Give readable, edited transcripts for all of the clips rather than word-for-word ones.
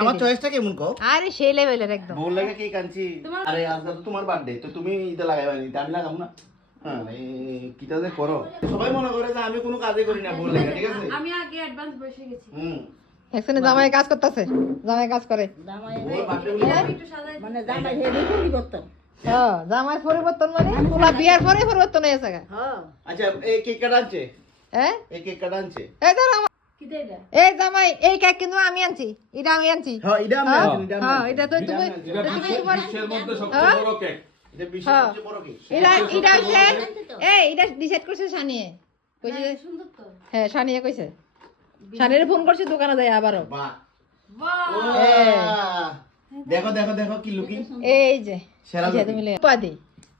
আমার চয়েসটা কেমন কও? আরে সেই লেভেলের একদম। বল লাগে কি কাঞ্চি? আরে আজ তো তোমার বার্থডে, তো তুমি এটা লাগাইবানি, আমি লাগাম না। হ্যাঁ, কিটা যে করো। সবাই মনে করে যে আমি কোনো কাজই করি না বল লাগে, ঠিক আছে? আমি আগে অ্যাডভান্স বসে গেছি। একজনে জামাই কাজ করতেছে, জামাই কাজ করে। বল বার্থডে বলে একটু সাজাই মানে জামাই হেভি পরিবর্তন। হ্যাঁ, জামাই পরিবর্তন মানে পুরা বিয়ার পরে পরিবর্তন হয়েছে গা। হ্যাঁ আচ্ছা, এই কেক কাটা আনছে? হ্যাঁ, এই কেক কাটা আনছে? এই ধর আমার কি দেই না এই জামাই এই কেক কিন্তু আমি আনছি, এটা আমি আনছি। হ্যাঁ, এটা আমি আনছি, এটা আমি হ্যাঁ, আনছি। এটা তো তুমি এটা বিশ্বের মধ্যে সবচেয়ে বড় কেক। এটা বিশ্বের সবচেয়ে বড় কেক। এটা হচ্ছে এই এটা ডিসাইড করছে সানিয়ে কইছে যে সুন্দর তো। হ্যাঁ সানিয়ে কইছে, সানিয়ে ফোন করছে দোকানে যায় আবারও। বাহ। বাহ বাহ। দেখো দেখো দেখো কি লুকিং। এই যে সেরা এই যে looking। তুমি উপাধি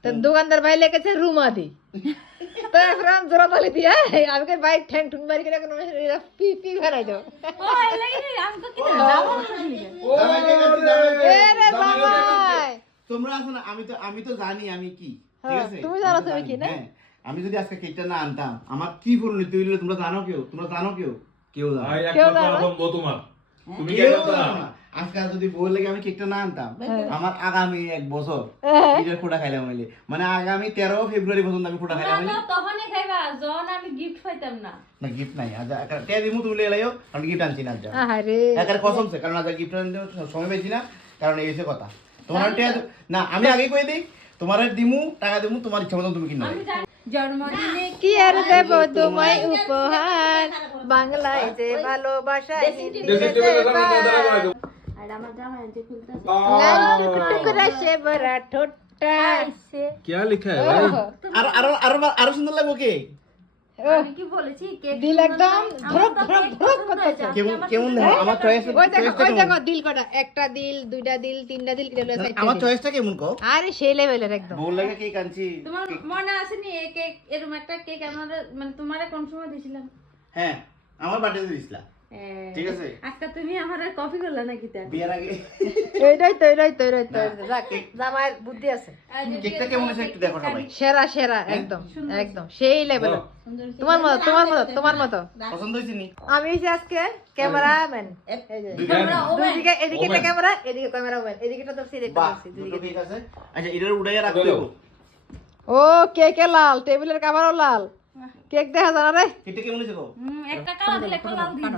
তো দোকানদার ভাই লেগেছে রুমাদি, তো এখন জোড়া তালি দিয়া আমি কই ভাই ঠ্যাং ঠুং মারি করে কোনো পি পি ফেরাই দাও। ও এই লাগি রে আমি তো কি দেই না জামাই কেক আনছে, জামাই কেক। এ রে জামাই তোমরা আছো না, আমি তো জানি আমি কি, ঠিক হ্যাঁ, আছে? তুমি জানো আমি তো তুমি জানি, কি না? হ্যাঁ। আমি যদি আজকে কেকটা না আনতাম আমার কি পরিণতি হইলো তোমরা জানো কেউ? তোমরা জানো কেউ? কেউ জানো ভাই না। কেউ একমাত্র জানে না? আপন বউ তোমার। তুমি কেউ কেক জানো আনতা না। আজকে যদি বউ লেগে আমি কেকটা না আনতাম আমার আগামী 1 বছর এটার খোটা খাইলাম হইলে, মানে আগামী 13 ফেব্রুয়ারি পর্যন্ত আমি খোটা খাইলাম হইলে। না তখনই খাইবা যখন আমি গিফট পাইতাম না। না গিফট নাই, আজ কে দিমু তুমি লে লাইও, আমি গিফট আনছি না আজ। আহারে একার কসম সে, কারণ আজ গিফট আনতে সময় পেয়েছি না, কারণ এই হচ্ছে কথা। তোমার না আমি আগে কই দেই, তোমার দিমু টাকা দিমু, তোমার ইচ্ছা মতন তুমি কিনবে। আমি জানি জন্মদিনে কি আর দেব তোমায় উপহার, বাংলায় যে ভালোবাসা হিন্দিতে দেশি টিভি যে দেখানো তো দাঁড়া করে প্যার। দাও। আর আমার জামাই আনতে খুলতেছে লাল টুকরা সে বড়া ঠোঁটটা। আইছে क्या लिखा है भाई? ওহ, আর আরো আরো আরো সুন্দর লাগবো কে? ওহ, আমি কি বলেছি কেক দিল একদম ধরক ধরক ধরক করতেছে। কেমন কেমন দেখো আমার চয়েস? ওই দেখো দিল কটা, একটা দিল, দুইটা দিল, তিনটা দিল, এটা হলো চারটা আমার দিল। চয়েসটা কেমন কও? আরে সেই লেভেলের একদম। বউ লাগে কি কাঞ্চি? তোমার মনে আছে নি এই কেক এরকম একটা কেক আমরা মানে তোমারে কোন সময় দিছিলাম? হ্যাঁ, আমার বার্থডে দিছিলা, এ, ঠিক আছে? আজকে তুমি আমার কপি করলা নাকি তা? বিয়ের আগে এইটাই তো যাক, জামাইয়ের বুদ্ধি আছে। কেকটা কেমন হয়েছে একটু দেখো সবাই। সেরা সেরা একদম একদম সেই লেভেলের। তোমার মতো তোমার মতো তোমার মতো। পছন্দ হয়েছে নি? আমি হইছি আজকে ক্যামেরাম্যান, এই যে দুই দিকে, এদিকে একটা ক্যামেরা, এদিকে ক্যামেরাম্যান, এদিকেটা তো সিলেক্ট বাহ, করছি দুই দুটো দিকে। কেক আছে। আচ্ছা, এটার উড়াইয়া রাখতে বলো। হবে। ও কেকে লাল, টেবিলের কাভারও লাল, কেক দেখা যায় না রে। কেকটা কেমন হয়েছে গো? একটা কালা দিলে একটা লাল দিন।